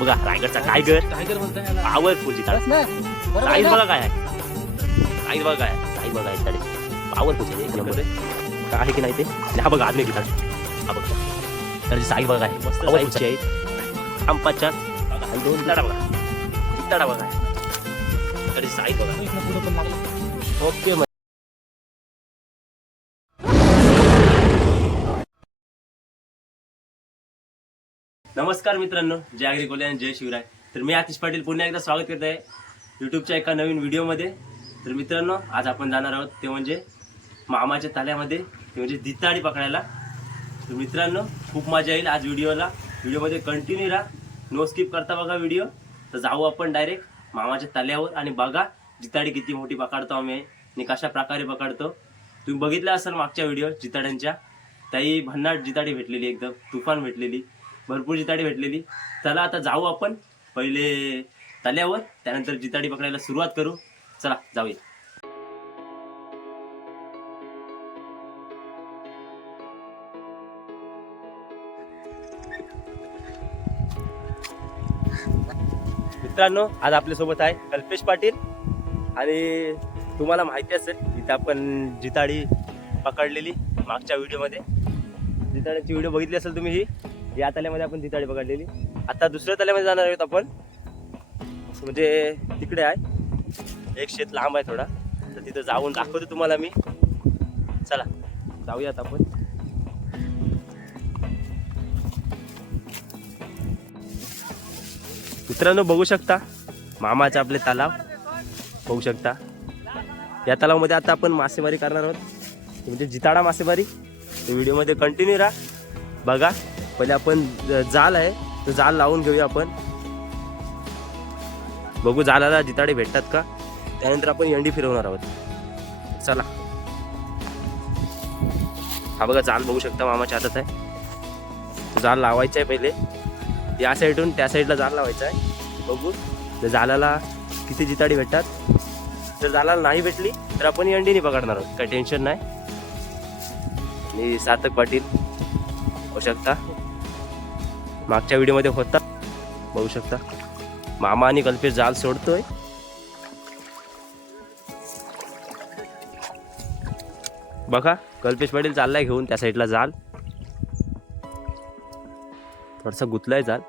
बघा रायगडचा tiger tiger म्हणताय याला. पॉवरफुल जिताडा. साईज बघा काय आहे, साईज बघा काय आहे, साईज बघा जिताडे पॉवरफुल आहे एक नंबर काय आहे की नाही ते. आणि हा बघा आदमी जिताडा, हा बघा त्याची साईज बघा आहे, मस्त साईजची आहे. आंपाच्या आणि 2 जिताडा बघा, जिताडा बघा त्याची साईज बघा. इकडं पुढं पण लागलं. ओके. नमस्कार मित्रांनो, जय आगरी कोल्हे आणि जय शिवराय. तर मी आतिश पाटील पुन्हा एकदा स्वागत करत आहे यूट्यूबच्या एका नवीन व्हिडिओमध्ये. तर मित्रांनो, आज आपण जाणार आहोत ते म्हणजे मामाच्या ताल्यामध्ये, ते म्हणजे दिताडी पकडायला. तर मित्रांनो, खूप मजा येईल आज व्हिडिओमध्ये कंटिन्यू राहा, नो स्किप करता बघा व्हिडिओ. तर जाऊ आपण डायरेक्ट मामाच्या ताल्यावर आणि बघा जिताडी किती मोठी पकडतो आम्ही आणि कशा प्रकारे पकडतो. तुम्ही बघितलं असाल मागच्या व्हिडिओ जिताड्यांच्या, त्याही भन्नाट जिताडी भेटलेली, एकदम तुफान भेटलेली, भरपूर जिताडी भेटलेली. चला आता जाऊ आपण पहिले तल्यावर, त्यानंतर जिताडी पकडायला सुरुवात करू. चला जाऊया. मित्रांनो, आज आपल्यासोबत आहे कल्पेश पाटील आणि तुम्हाला माहिती असेल इथं आपण जिताडी पकडलेली मागच्या व्हिडिओमध्ये. जिताड्याची व्हिडिओ बघितली असेल तुम्ही. ही या तल्यामध्ये आपण जिताडी पकडलेली. आता दुसऱ्या तल्यामध्ये जाणार आहोत आपण, म्हणजे तिकडे आहे एक शेत लांब आहे थोडा, तर तिथं जाऊन दाखवतो तुम्हाला मी. चला जाऊयात आपण. मित्रांनो बघू शकता मामाचे आपले तलाव बघू शकता. या तलावामध्ये आता आपण मासेमारी करणार आहोत, म्हणजे जिताडा मासेमारी. व्हिडिओमध्ये कंटिन्यू राहा बघा. पहिले आपण जाल आहे तर जाल लावून घेऊया आपण, बघू जालाला जिताडे भेटतात का. त्यानंतर आपण यंडी फिरवणार आहोत. चला. हा बघा जाल बघू शकता मामाच्या हातात आहे. जाल लावायचं आहे पहिले, या साईडून त्या साईडला जाल लावायचं आहे. बघू जर जालाला किती जिताडी भेटतात. जर जालाला नाही भेटली तर आपण यंडीने पकडणार आहोत, काही टेन्शन नाही. आणि सार्थक पाटील बघू शकता मागच्या व्हिडिओमध्ये होता, बघू शकता मामा आणि कल्पेश जाल सोडतोय. बघा कल्पेश पाटील चाललाय घेऊन त्या साईडला जाल, थोडासा गुतलाय जाल.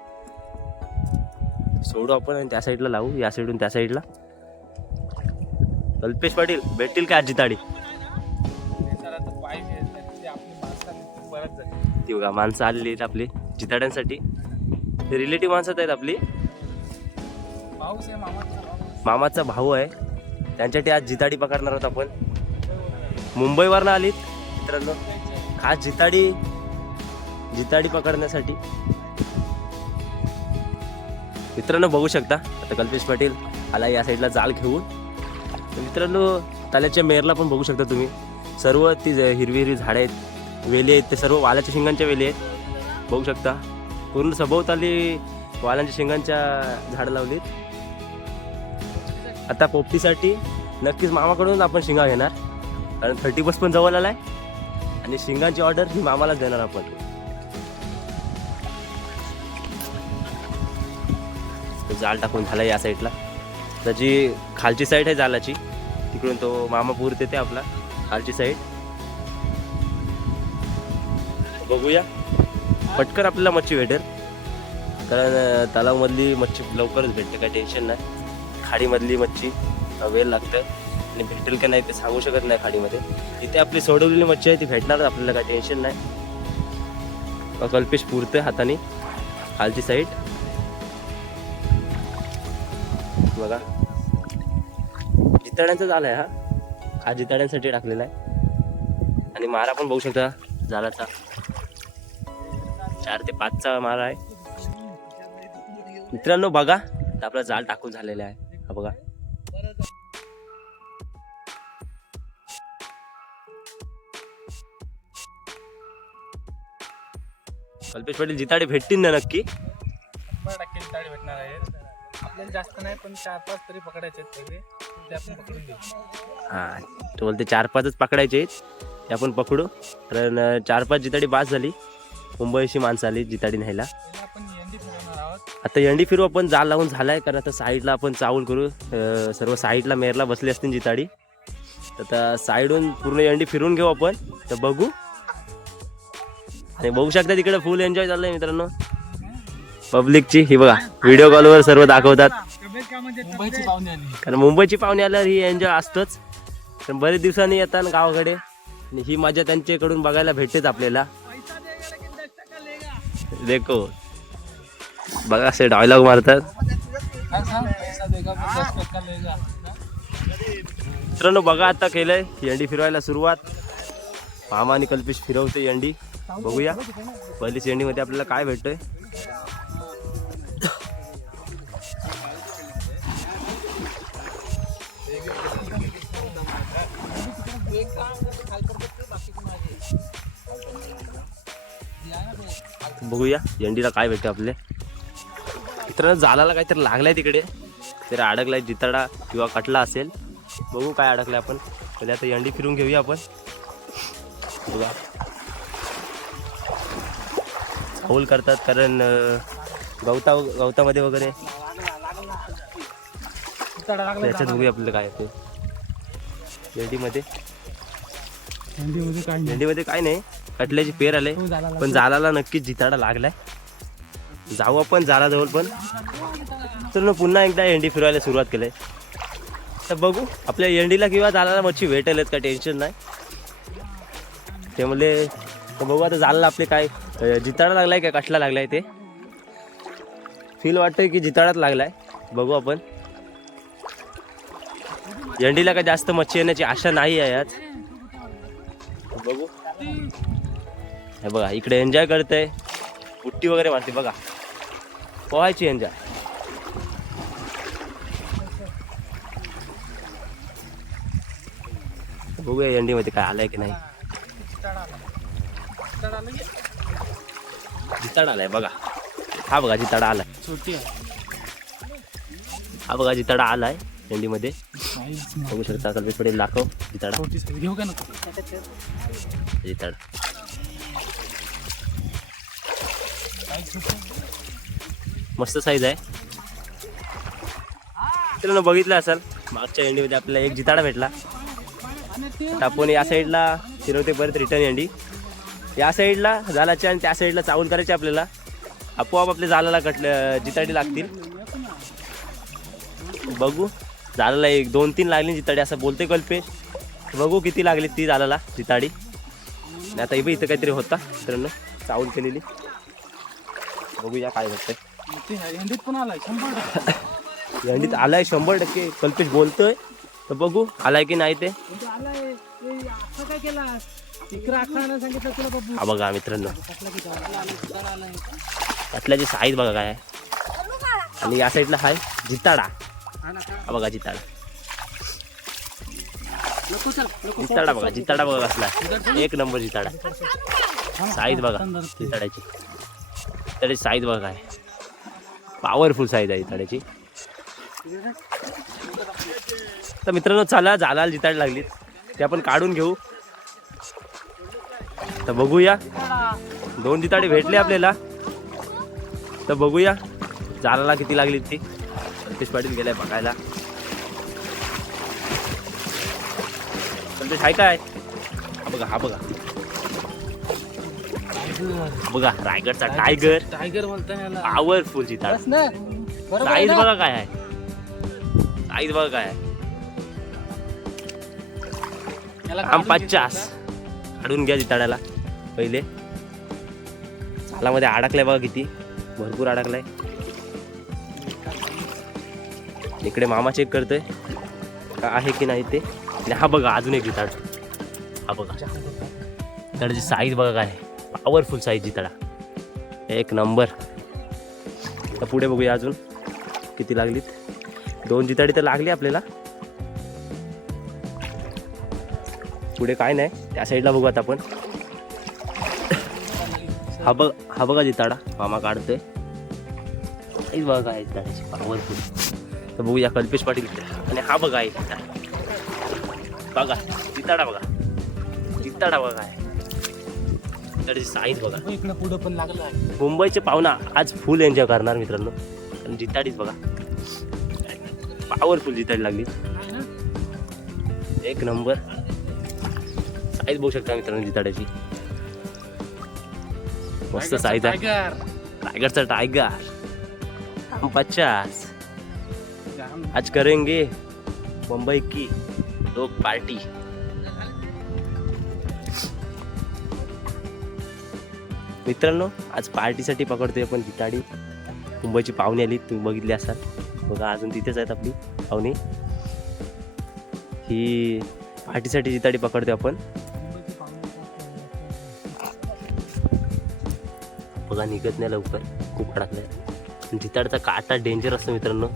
सोडू आपण आणि त्या साईडला लावू, या साईडून त्या साईडला. कल्पेश पाटील भेटतील का जिताडी. ती बघा माणसं आलेली आहेत आपली जिताड्यांसाठी, ते रिलेटिव्ह माणसं आहेत आपली. मामाचा भाऊ आहे, त्यांच्यासाठी आज जिताडी पकडणार आहोत आपण. मुंबईवरनं आलीत मित्रांनो, खास जिताडी पकडण्यासाठी. मित्रांनो बघू शकता आता कल्पेश पाटील आला या साईडला जाल घेऊन. मित्रांनो ताल्याच्या मेरला पण बघू शकता तुम्ही, सर्व ती हिरवी हिरवी झाडं आहेत, वेली आहेत, ते सर्व वालाच्या शेंगांच्या वेली आहेत. बघू शकता पूर्ण सभोवताली वालांच्या शेंगांच्या झाडं लावलीत. आता पोपटीसाठी नक्कीच मामाकडून आपण शिंगा घेणार, कारण 31 पण जवळ आलाय आणि शिंगांची ऑर्डर ही मामालाच देणार आपण. जाल टाकून झाला या साईडला, त्याची खालची साईड आहे जालाची, तिकडून तो मामा पूर येते आपला खालची साईड. बघूया पटकन आपल्याला मच्छी भेटेल, कारण तलावमधली मच्छी लवकरच भेटते, काही टेन्शन नाही. खाडीमधली मच्छी वेळ लागतं आणि भेटेल का नाही ते सांगू शकत नाही. खाडीमध्ये इथे आपली सोडवलेली मच्छी आहे ती भेटणारच आपल्याला, काही टेन्शन नाही. कल्पेश पुरतोय हाताने खालची साईड बघा. जिताड्यांचा जाल आहे हा जिताड्यांसाठी टाकलेला आहे. आणि मारा पण बघू शकता जालाचा 4 ते 5चा मारा आहे मित्रांनो. बघा आपला जाल टाकून झालेला आहे, हा बघा. कल्पेश पाटील जिताडे भेटतील ना नक्की. 100% जिताडी भेटणार आहेत आपल्याला, जास्त नाही पण 4-5 तरी पकडायचे आहेत पहिले, ते आपण पकडून देऊ. हा तो बोलते 4-5च पकडायचे आहेत, ते आपण पकडू. कारण 4-5 जिताडी बास झाली, मुंबईशी माणसं आली जिताडी न्यायला. आपण एंडी फिरवणार आहोत. आता एंडी फिरू आपण, जाल लावून झालाय, कारण आता साईडला आपण चावल करू. सर्व साईडला मेरला बसली असतील जिताडी. आता साईडून पूर्ण एंडी फिरून घेऊ आपण. तर बघू, आणि बघू शकता तिकडे फुल एन्जॉय चाललंय मित्रांनो पब्लिकची. ही बघा व्हिडिओ कॉलवर सर्व दाखवतात, मुंबईची पाहुणे आली. कारण मुंबईची पाहुणे आल्यावर ही एन्जॉय असतोच. तर बरेच दिवसांनी येतात गावाकडे आणि ही मजा त्यांच्याकडून बघायला भेटतेच आपल्याला. देखो बघा असे डायलॉग मारतात. मित्रांनो बघा आता केलंय एंडी फिरवायला सुरुवात. मामा आणि कल्पेश फिरवते एंडी. बघूया पहिलीच एंडी मध्ये आपल्याला काय भेटतंय. बघूया एंडीला काय भेटतं आपले. मित्रांनो जालाला काहीतरी लागलाय तिकडे, तरी अडकलाय जिताडा किंवा कटला असेल. बघू काय अडकलाय आपण. पहिले आता एंडी फिरून घेऊया आपण. बघा होल करतात, कारण गवतामध्ये वगैरे. त्याच्यात बघूया आपल्याला काय येते एंडीमध्ये. एंडीमध्ये काय नाही, कटल्याची पेर आले, पण जालाला नक्कीच जिताडा लागलाय. जाऊ आपण जालाजवळ पण. तर पुन्हा एकदा एंडी फिरवायला सुरुवात केलंय. तर बघू आपल्या एंडीला किंवा जालाला मच्छी भेटेलच, काय टेन्शन नाही. त्यामुळे बघू आता जालाला आपले काय जिताडा लागलाय का कटला लागलाय ते फील वाटतंय की जिताडाच लागलाय. बघू आपण. एंडीला काय जास्त मच्छी येण्याची आशा नाही आहे आज. बघू. हे बघा इकडे एन्जॉय करतंय, बुट्टी वगैरे मारते बघा, पोहायची एन्जॉय. बघूया एंडीमध्ये काय आलंय की नाही. जिताडा आलाय बघा. हा बघा जिताडा आलाय. छोटी हा बघा जिताडा आलाय एंडीमध्ये. बघू शकता कल्पेश पटेल दाखव जिताडा. घेऊ का नको. जिताडा मस्त साईज आहे. मित्रांनो बघितलं असाल मागच्या एंडीमध्ये आपल्याला एक जिताडा भेटला. आता आपण या साईडला फिरवते परत रिटर्न एंडी. या साईडला जालाची आणि त्या साईडला चावल करायचे आपल्याला. आपोआप आपल्या जालाला जिताडी लागतील. बघू जालाला 1 2 3 लागली जिताडी असं बोलते कल्पेश. बघू किती लागली ती जालाला जिताडी. आणि आता इथं काहीतरी होता मित्रांनो चावल केलेली. बघूया काय भेटतंय. एंडीत पण आलाय 100%. एंडीत आलाय 100% कल्पेश बोलतोय. तर बघू आलाय की नाही ते. हा बघा मित्रांनो कटल्याची साईज बघा काय आहे. आणि या साईडला हाय जिताडा. हा बघा जिताडा. जिताडा बघा, जिताडा बघा कसला 1 नंबर जिताडा. साईज बघा जिताड्याची. जिताड्याची साईज बघा काय पॉवरफुल साईज आहे जिताड्याची. तर मित्रांनो चला जालाला जिताड लागलीत ते आपण काढून घेऊ. तर बघूया 2 जिताडे भेटले आपल्याला. तर बघूया जालाला किती लागली ती. कल्पेश पाटील गेलाय बघायला. कल्पेश हाय काय. हा बघा, हा बघा, बघा रायगडचा टायगर. टायगर बोलताय याला. पॉवरफुल जिताडा. साईज बघा काय आहे. साईज बघा काय आहे. आम 50 काढून घ्या जिताड्याला पहिले. सालामध्ये अडकलाय बघा किती भरपूर अडकलाय. इकडे मामा चेक करतोय का आहे की नाही ते. आणि हा बघा अजून एक जिताड. हा बघा जिताड्याची साईज बघा काय पॉवरफुल साईज जिताडा 1 नंबर. तर पुढे बघूया अजून किती लागलीत. 2 जिताडी तर लागली आपल्याला. पुढे काय नाही त्या साईडला बघू आता आपण. हा बघा जिताडा मामा काढतोय. साईज बघा काय जिताड्याची पॉवरफुल. तर बघूया कल्पेश पाटील. आणि हा बघा आहे जिताडा. बघा जिताडा बघा. जिताडा बघा काय त्याची साईज बघा. इकडे पुढं पण लागलं आहे. मुंबईचे पाहुणा आज फुल एन्जॉय करणार मित्रांनो. आणि जिताडीच बघा, पॉवरफुल जिताडी लागली, एक नंबर. साईज बघू शकता मित्रांनो जिताड्याची, मस्त साईज आहे. टायगरचा टायगर 50. आज करेंगे मुंबई की लोग पार्टी. मित्रांनो आज पार्टीसाठी पकडतोय पण जिताडी. मुंबईची पाहुणे आली, तुम्ही बघितली असाल बघा, अजून तिथेच आहेत आपली पाहुणे. ही पार्टीसाठी जिताडी पकडतोय आपण बघा. निघत नाही लवकर, खूप अडकलाय. जिताडचा काटा डेंजर असतो मित्रांनो,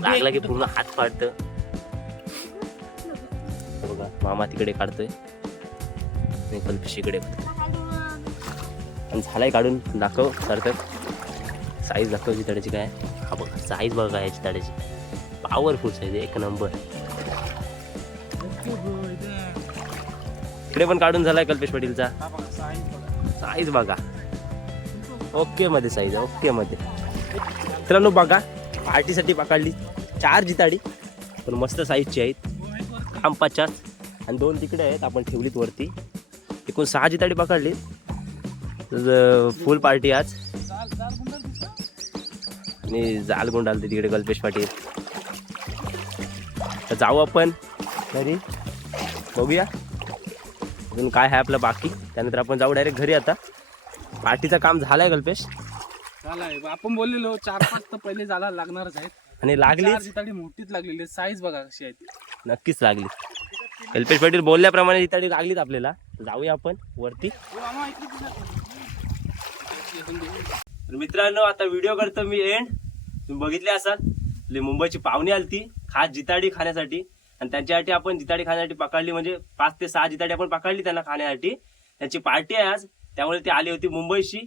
लागला की पूर्ण हात फाडतं बघा. मामा तिकडे काढतोय, कल्पिशीकडे आणि झालाय काढून. दाखव सार्थक, साईज दाखव जिताड्याची काय. हा बघा साईज बघा काय जिताड्याची, पॉवरफुल साईज, एक नंबर. इकडे पण काढून झालाय कल्पेश पाटीलचा. साईज बघा, ओके मध्ये साईज, ओके मध्ये. मित्रांनो बघा, पार्टीसाठी पकडली 4 जिताडी, पण मस्त साईजची आहेत. 50 आणि 2 तिकडे आहेत, आपण ठेवलीत वरती. एकूण 6 जिताडी पकडली. फुल पार्टी आज. आणि जाल गुंडालते तिकडे कल्पेश पाटील. तर जाऊ आपण घरी, बघूया अजून काय आहे आपलं बाकी. त्यानंतर आपण जाऊ डायरेक्ट घरी. आता पार्टीचं काम झालंय कल्पेश, झालाय. आपण बोललेलो 4-5 तर पहिले झाला लागणारच आहेत. आणि लागली जिताडी मोठीच लागलेली. साईज बघा कशी आहे ती. नक्कीच लागली. कल्पेश पाटील बोलल्याप्रमाणे जिताडी लागलीच आपल्याला. जाऊया आपण वरती. तर मित्रांनो आता व्हिडिओ करतो मी एंड. तुम्ही बघितले असाल मुंबईची पाहुणी आलती खास जिताडी खाण्यासाठी, आणि त्यांच्यासाठी आपण जिताडी खाण्यासाठी पकडली. म्हणजे 5 ते 6 जिताडी आपण पकडली त्यांना खाण्यासाठी. त्यांची पार्टी आहे आज, त्यामुळे ती आली होती मुंबईशी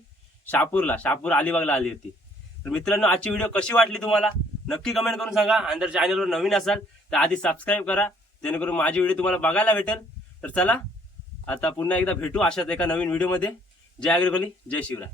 शहापूर अलिबागला आली होती. तर मित्रांनो आजची व्हिडिओ कशी वाटली तुम्हाला नक्की कमेंट करून सांगा. आणि जर चॅनलवर नवीन असाल तर आधी सबस्क्राईब करा, जेणेकरून माझी व्हिडिओ तुम्हाला बघायला भेटेल. तर चला आता पुन्हा एकदा भेटू अशाच एका नवीन व्हिडिओमध्ये. जय अग्रकोली, जय शिवराय.